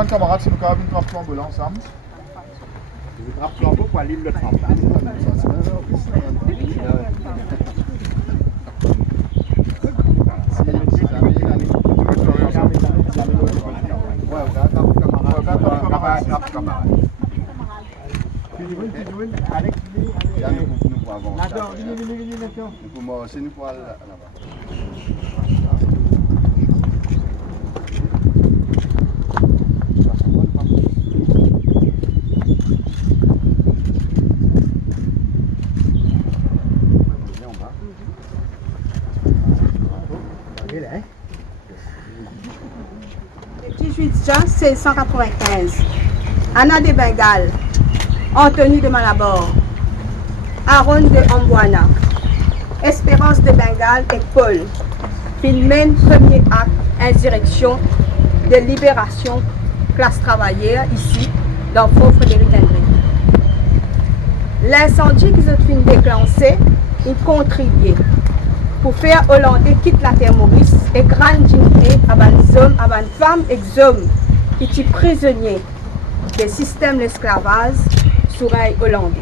bon camarade, si nous avons une trappe flambeau là ensemble. Une trappe flambeau pour aller le trappe. Le 18 juin 1695, Anna de Bengale, Anthony de Malabor, Aaron de Amboina, Espérance de Bengale et Paul filment premier acte insurrection de libération classe travaillère ici dans Fort Frédéric Hendrick. L'incendie qu'ils ont fini déclenché, il contribué pour faire Hollandais quitte la terre Maurice et grande dignité à les hommes, à les femmes et les hommes qui étaient prisonniers des systèmes d'esclavage sous rail hollandais.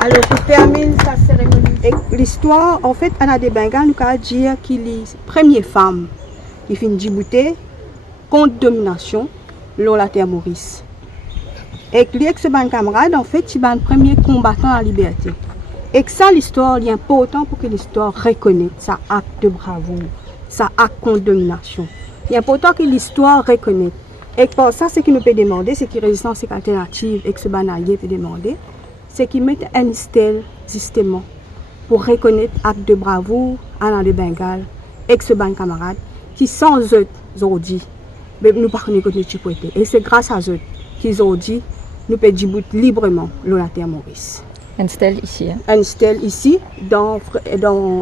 Alors, pour terminer sa cérémonie, l'histoire, en fait, Anna de Bengale nous a dit qu'il est la première femme qui finit Djibouti contre domination dans la terre Maurice. Et que lui, ce ban camarade, en fait, c'est le premier combattant à la liberté. Et que ça, l'histoire, est important pour que l'histoire reconnaisse sa acte de bravoure, sa acte contre domination. Il est important que l'histoire reconnaisse. Et pour ça, ce qu'il nous peut demander, c'est que résistance alternative et que ce ban peut demander, c'est qu'ils mettent un stèle, justement, pour reconnaître l'acte de bravoure à Anna de Bengale et que ce ban camarade, qui sans eux, aujourd'hui, nous ne pouvons pas nous. Et c'est grâce à eux qu'ils ont dit nous pouvons Djibouti librement dans la terre Maurice. Un stèle ici. Hein? Un stèle ici,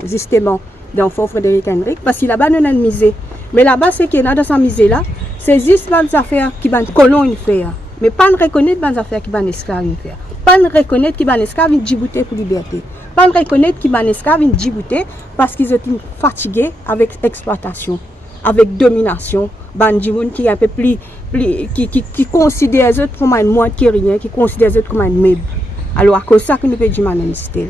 justement, dans Fort Frédéric Hendrick, parce que là-bas, nous avons une misée. Mais là-bas, ce qui est dans cette misée-là, c'est juste les affaires qui sont colons faire. Mais pas de reconnaître les affaires qui sont esclaves faire. Pas de reconnaître qu'ils sont esclaves en Djibouti pour liberté. Pas de reconnaître qu'ils sont esclaves en Djibouti parce qu'ils étaient fatigués avec l'exploitation, avec domination. Bandimoun qui est un peu plus qui considère les autres comme un moins que rien, qui considère les autres comme un meuble. Alors à cause de ça que nous faisons du manifester.